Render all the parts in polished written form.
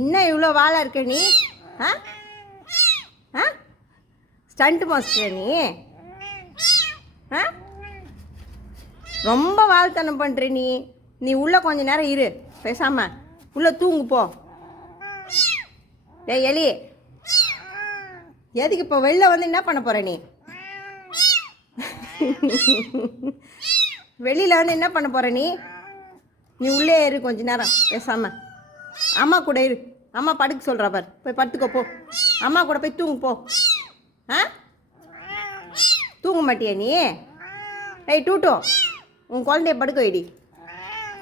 இன்னும் இவ்வளோ வாழை இருக்க நீ? ஆ ஆ ஸ்டண்ட் மாஸ்டர் நீ? ஆ ரொம்ப வாழ்த்தனம் பண்ணுற நீ. நீ உள்ளே கொஞ்ச நேரம் இரு, பேசாமல் உள்ளே தூங்கு போ. டேய் எலி, எதுக்கு இப்போ வெளில வந்து என்ன பண்ண போகிற நீ? வெளியில் வந்து என்ன பண்ண போகிற நீ? நீ உள்ளே இரு கொஞ்ச நேரம் பேசாமல். அம்மா கூட இரு, அம்மா படுக்க சொல்கிறா பார், போய் படுத்துக்கோ போ. அம்மா கூட போய் தூங்கு போ. ஆ தூங்க மாட்டியா நீ? ஏய் டூட்டோ, உன் குழந்தைய படுக்க வைடி.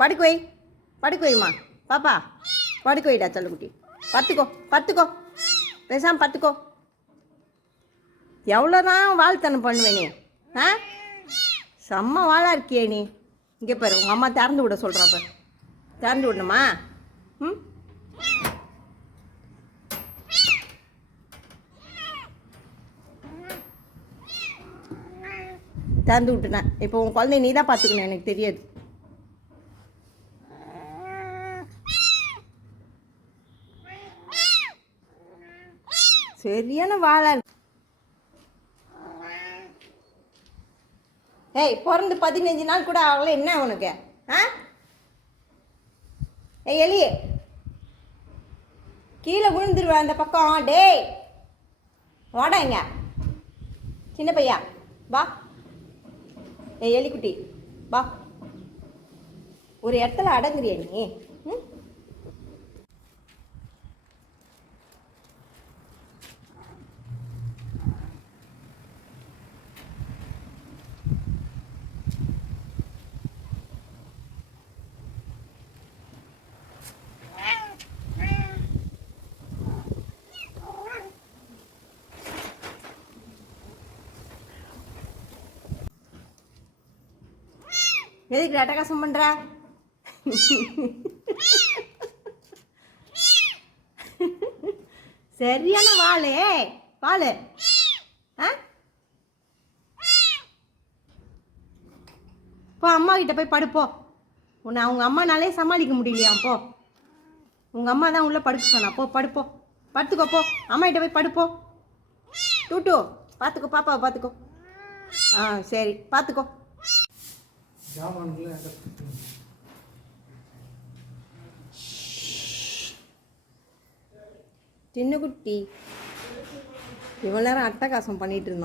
படுக்க வை, படுக்க வைம்மா. பாப்பா படுக்க வைடா செல்லக்குட்டி. பத்துக்கோ பத்துக்கோ, பேசாமல் பத்துக்கோ. எவ்வளோதான் வாழ்த்தனம் பண்ணுவேன் நீ? ஆ செம்ம வாழா இருக்கியே நீ. இங்கே பாரு, உங்கள் அம்மா திறந்து விட சொல்கிறா பாரு. திறந்து விடணுமா? ம் திறந்து விட்டுனேன். இப்போ உன் குழந்தைய நீ தான் பார்த்துக்கணும், எனக்கு தெரியாது. சரியான வாழை. ஏய், பிறந்து 15 நாள் கூட ஆகல, என்ன உனக்கு? ஆ ஏய் எலி, கீழே விழுந்துருவேன் அந்த பக்கம். டேய் வாடா இங்க, சின்ன பையா வா. ஏய் எலிக்குட்டி வா. ஒரு இடத்துல அடங்குறியா நீ? ம் எதுக்கு அட்டகாசம் பண்ற? சரியான வாழு வாழு. ஆ போ, அம்மா கிட்ட போய் படுப்போ. உன்னை அவங்க அம்மானாலே சமாளிக்க முடியலையா? போ, உங்கள் அம்மா தான் உள்ளே படுக்க சொன்னா. போ படுப்போ, படுத்துக்கோ போ. அம்மா கிட்ட போய் படுப்போ. டூட்டு பார்த்துக்கோ, பாப்பாவை பார்த்துக்கோ. ஆ சரி பார்த்துக்கோ. சின்ன குட்டி இவ்வளோ நேரம் அட்டகாசம் பண்ணிட்டு இருந்தோம்.